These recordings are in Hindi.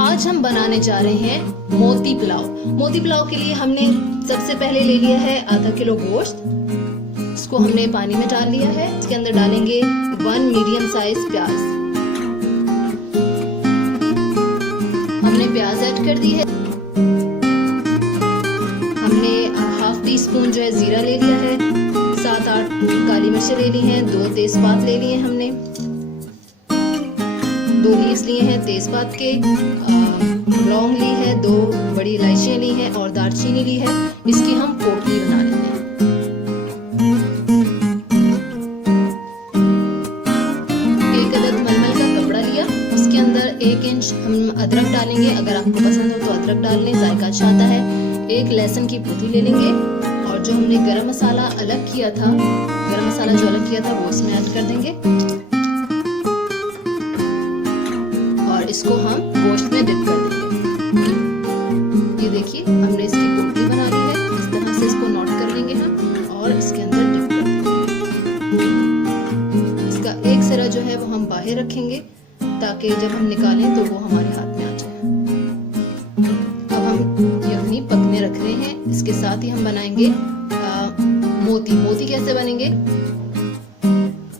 आज हम बनाने जा रहे हैं मोती पुलाव। मोती पुलाव के लिए हमने सबसे पहले ले लिया है आधा किलो गोश्त। इसको हमने पानी में डाल लिया है। इसके अंदर डालेंगे 1 मीडियम साइज प्याज। हमने प्याज ऐड कर दी है। हमने हाफ टी स्पून जो है जीरा ले लिया है। 7-8 काली मिर्चें ले ली हैं। 2 तेजपात ले लिए हमने। 2 लीव्स लिए हैं तेजपात के। लौंग ली है। 2 बड़ी इलायचियाँ ली हैं और दालचीनी ली है। इसकी हम पोटली बना लेते हैं। एक अदद मलमल का कपड़ा लिया। उसके अंदर 1 इंच हम अदरक डालेंगे। अगर आपको पसंद हो तो अदरक डाल लें, जायका अच्छा आता है। 1 लहसुन की पोथी ले लेंगे और जो हमने गरम मसाला अलग किया था, गरम मसाला जो अलग किया था वो इसमें ऐड कर देंगे और इसको हम गोश्त में डिप कर देंगे। ये देखिए हमने इसकी पोटली बना ली है। इस तरह से इसको नोट कर लेंगे हम और इसके अंदर डिप कर देंगे। इसका एक सिरा जो है वो हम बाहर रखेंगे ताकि जब हम निकालें तो वो हमारे हाथ में आ जाए। अब हम यखनी पकने रख रहे हैं। इसके साथ ही हम बनाएंगे मोती कैसे बनेंगे?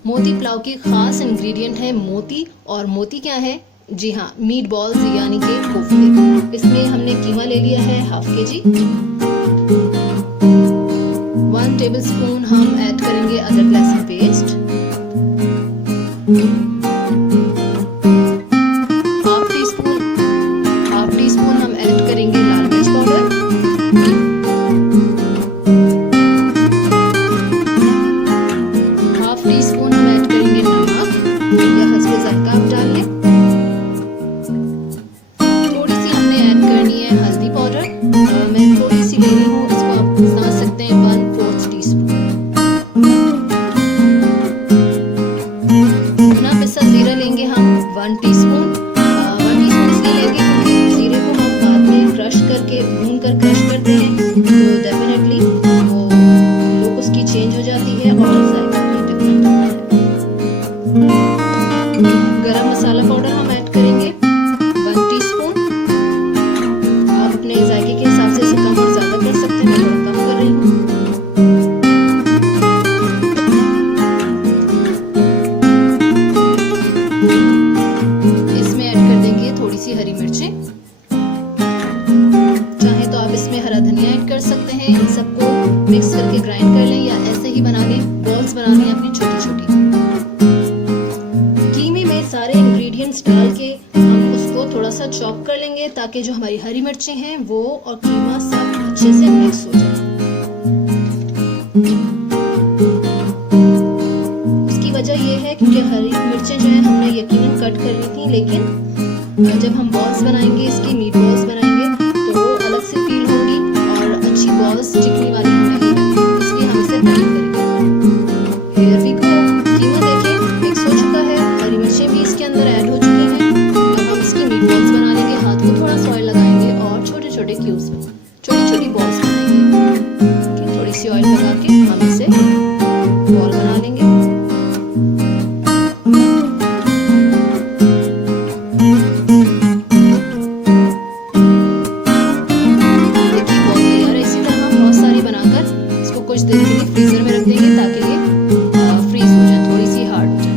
मोती पुलाव की खास इंग्रेडिएंट है मोती। और मोती क्या है? जी हाँ, मीट बॉल्स यानी के कोफ्ते। इसमें हमने कीमा ले लिया है हाफ kg। 1 टेबलस्पून हम ऐड करेंगे अदरक लहसुन पेस्ट। हाफ टी स्पून हम ऐड करेंगे लाल मिर्च पाउडर। हाफ टी स्पून हम ऐड करेंगे नमक या हस्बे जायका आप डाल लें। थोड़ी सी हमने ऐड करनी है हल्दी पाउडर। मैं थोड़ी सी ले रही हूँ, इसको आप समझ सकते हैं 1/4 टी स्पून। भुना पिसा जीरा लेंगे हम 1 टी स्पून। 1 टी स्पून इसलिए लेंगे क्योंकि जीरे को हम बाद में क्रश करके भून कर क्रश करते हैं तो डेफिनेटली वो लुक उसकी चेंज हो जाती है और जायका भी डिफरेंट आता है। गरम मसाला पाउडर हम ऐड करेंगे 1 टीस्पून। आप अपने जायके के हिसाब से इसे कम और ज्यादा कर सकते हैं। मैं थोड़ा कम कर रही हूँ। इसमें ऐड कर देंगे थोड़ी सी हरी मिर्चें। चाहे तो आप इसमें हरा धनिया ऐड कर सकते हैं। इन सबको मिक्स करके ग्राइंड कर लें या ऐसे ही बना लें। बॉल्स बना लें अपनी छोटी छोटी। कीमे में सारे इंग्रेडिएंट्स डाल के हम उसको थोड़ा सा चॉप कर लेंगे ताकि जो हमारी हरी मिर्चें हैं वो और कीमा सब अच्छे से मिक्स हो जाए। उसकी वजह ये है क्योंकि हरी मिर्चें जो है हमने यकीनन कट कर ली थी, लेकिन जब हम बॉल्स बनाएंगे, इसकी मीट बॉल्स बनाएंगे तो वो अलग से फील होंगी और अच्छी बॉल्स चिकनी वाली नहीं बनती, इसलिए हम इसे ग्राइंड करेंगे। Here we go. कीमा देखिए मिक्स हो चुका है। हरी मिर्चें भी इसके अंदर ऐड हो चुकी हैं। अब हम इसकी मीट बॉल्स बना लेंगे। हाथ को थोड़ा सा ऑयल लगाएंगे और छोटे छोटे क्यूब्स में छोटी छोटी बॉल्स बनाएंगे। थोड़ी सी ऑयल लगा के हम इसे बॉल बना लेंगे। देखिए बॉल तैयार है। इसी तरह हम बहुत सारी बनाकर इसको कुछ देर के लिए फ्रीजर में रख देंगे ताकि ये फ्रीज हो जाए, थोड़ी सी हार्ड हो जाए।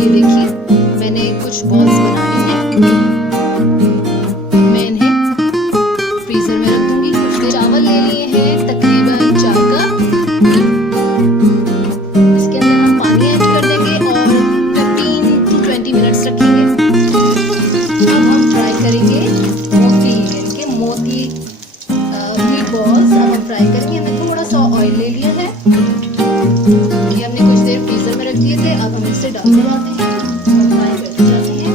ये देखिए मैंने कुछ बॉल्स बना ली हैं। मैं इन्हें फ्रीजर में रख दूंगी। कुछ चावल ले लिए हैं तकरीबन 4 कप। इसके अंदर हम पानी ऐड कर देंगे और 15 to 20 मिनट्स रखेंगे। अब हम फ्राई करेंगे मोती मीट बॉल्स। अब हम फ्राई करेंगे। हमने थोड़ा सा ऑयल ले लिया है। ये हमने कुछ देर फ्रीजर में रख दिए थे। अब हम इसे डाल देते हैं और फ्राई करते जाते हैं।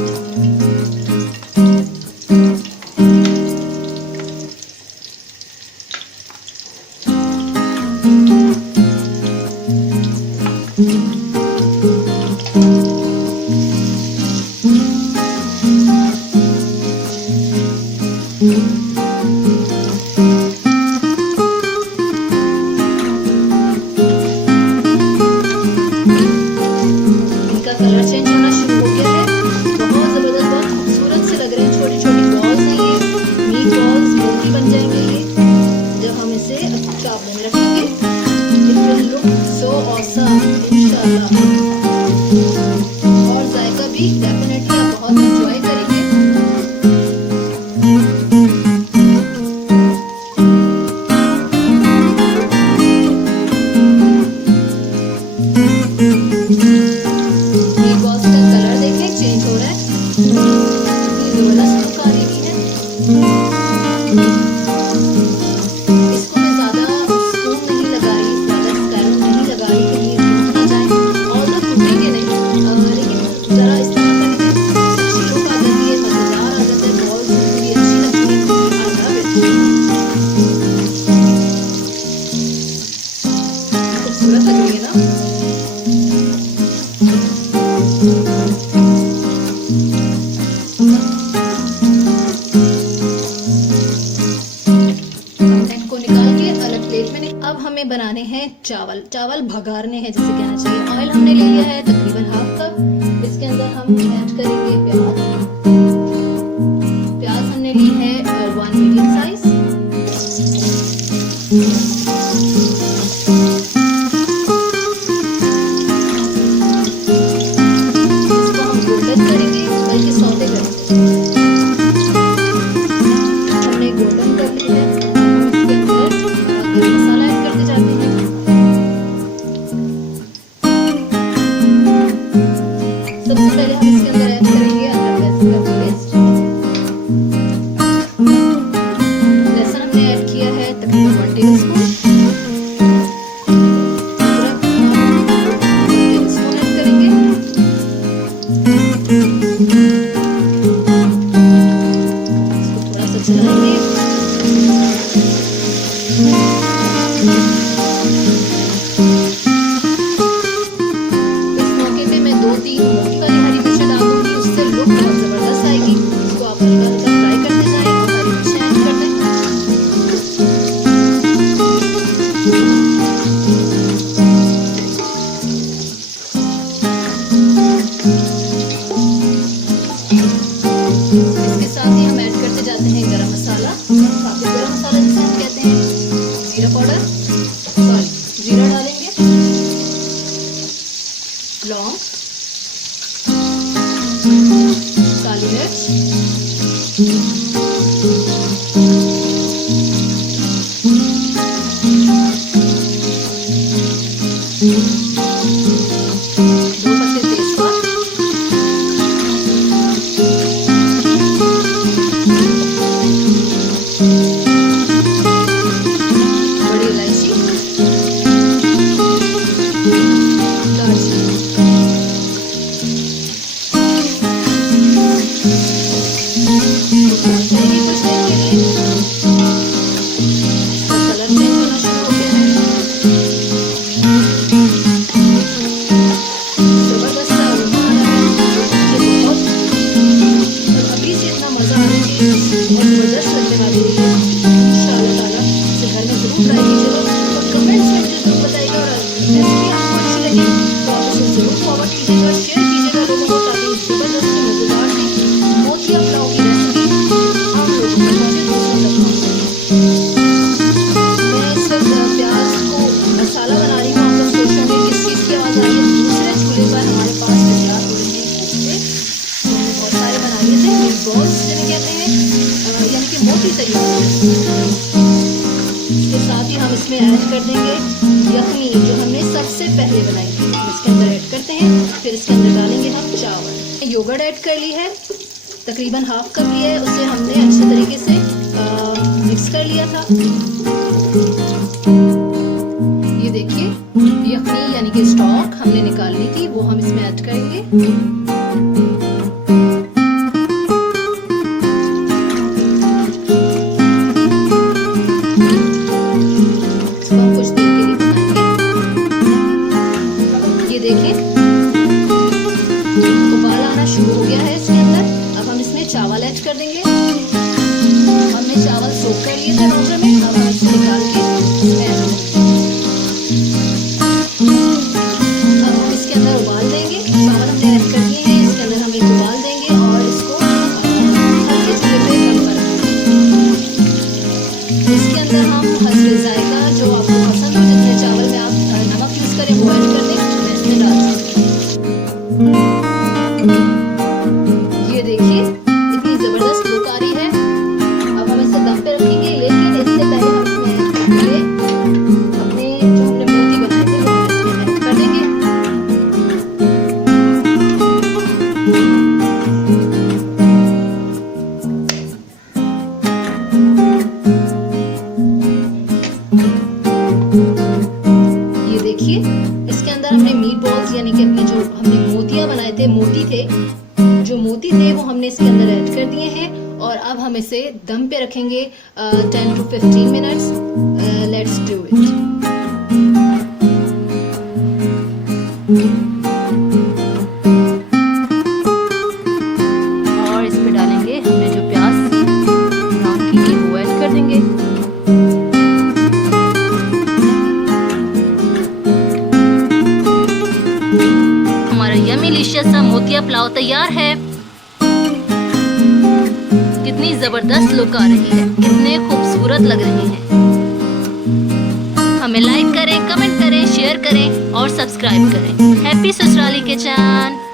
कलर चेंज होना शुरू हो गया है। बहुत जबरदस्त, बहुत खूबसूरत से इनको निकाल के अलग प्लेट में। अब हमें बनाने हैं चावल। चावल भगारने हैं जिसे कहना चाहिए। ऑयल हमने ले लिया है तकरीबन हाफ कप। इसके अंदर हम ऐड करेंगे प्याज। प्याज हमने ली है 1 मीडियम साइज। इसको हम गोल्डन करेंगे, बल्कि सौते करेंगे। हमने गोल्डन कर ली है। इसके अंदर गरम मसाला ऐड करते जाते हैं। सबसे पहले हम इसके अंदर ऐड करेंगे अदरक लहसुन का पेस्ट। लहसुन हमने ऐड किया है तकरीबन 1 टेबलस्पून। अदरक हम 1 टेबलस्पून ऐड करेंगे। इसको थोड़ा सा चलाएंगे। इस मौके पे मैं 2-3 मोटी वाली हरी मिर्च डाल दूंगी, उससे लुक बहुत जबरदस्त आएगी। इसको आप हल्का हल्का फ्राई करते जाएं और हरी मिर्च ऐड कर दें। इसके साथ ही हम ऐड करते जाते हैं गरम मसाला, साबुत गरम मसाला जिसे हम कहते हैं, जीरा पाउडर, जीरा डालेंगे, लौंग, काली मिर्च, दो पत्ते तेजपात, बड़ी इलायची, दालचीनी। चाहिए कुछ देर के लिए। इसका कलर चेंज होना शुरू हो गया है। जबरदस्त सा अरोमा आ रहा है। ये बहुत, और अभी से इतना मजा आना चाहिए, बहुत जबरदस्त लगने वाली है। इंशाअल्लाह ताला इसे घर में जरूर ट्राई कीजिएगा और कमेंट्स में मुझे जरूर बताइएगा। और रेसिपी आपको अच्छी लगी तो आप इसे जरूर फॉरवर्ड कीजिएगा, शेयर कीजिएगा लोगों को, ताकि इस जबरदस्त मजेदार सी मोती पुलाव की रेसिपी आप लोगों तक पहुंचे, दूसरों तक पहुंचे। मैं इस वक्त प्याज को मसाला बना रही हूँ। आप लोग सोच रहे होंगे किस चीज़ की आवाज़ आ रही है। दूसरे चूल्हे पर हमारे पास तैयार हो रहे हैं कोफ्ते। हमने बहुत सारे बना लिए थे, मीट बॉल्स जिन्हें कहते हैं, यानी कि मोती तैयार है। इसके साथ ही हम इसमें ऐड कर देंगे यखनी, जो हमने सबसे पहले बनाई थी। इसके अंदर ऐड करते हैं। फिर इसके अंदर डालेंगे हम चावल। योगर्ट ऐड कर ली है, तकरीबन हाफ कप लिया है। उसे हमने अच्छे तरीके से मिक्स कर लिया था। ये देखिए यखनी यानी कि स्टॉक हमने निकाल ली थी, वो हम इसमें ऐड करेंगे। इसको हम कुछ देर के लिए बनाएंगे। ये देखिए उबाल आना शुरू हो गया है इसके अंदर। अब हम इसमें चावल ऐड कर देंगे। हमने चावल सोक कर लिए थे वाटर में, अब हम इसे निकाल के इसमें ऐड करेंगे। अब हम इसके अंदर उबाल देंगे। चावल हमने ऐड कर दिए हैं, इसके अंदर हम एक उबाल देंगे और इसको हल्के चूल्हे पे कम कर देंगे। इसके अंदर हम हस्बे जायका, जो आपको पसंद हो, जितने चावल में आप नमक यूज़ करें वो ऐड कर दें। मैं इसमें डाल सकती हूँ। ये देखिए इतनी जबरदस्त लुक आ रही है। अब हम इसे दम पे रखेंगे, लेकिन इससे पहले हम इसमें ऐड करेंगे अपने जो हमने मोती बनाए थे, वो हम इसमें ऐड कर देंगे। ये देखिए इसके अंदर हमने मीट बॉल्स यानी कि अपने जो हमने मोतियां बनाए थे, मोती थे, जो मोती थे वो हमने इसके अंदर ऐड कर दिए हैं। और अब हम इसे दम पे रखेंगे 10 to 15 minutes. Let's do it. हमारा यम्मी डिलीशियस सा मोतिया पुलाव तैयार है। कितनी जबरदस्त लुक आ रही है, कितने खूबसूरत लग रही है। हमें लाइक करें, कमेंट करें, शेयर करें और सब्सक्राइब करें। हैप्पी ससुराली किचन।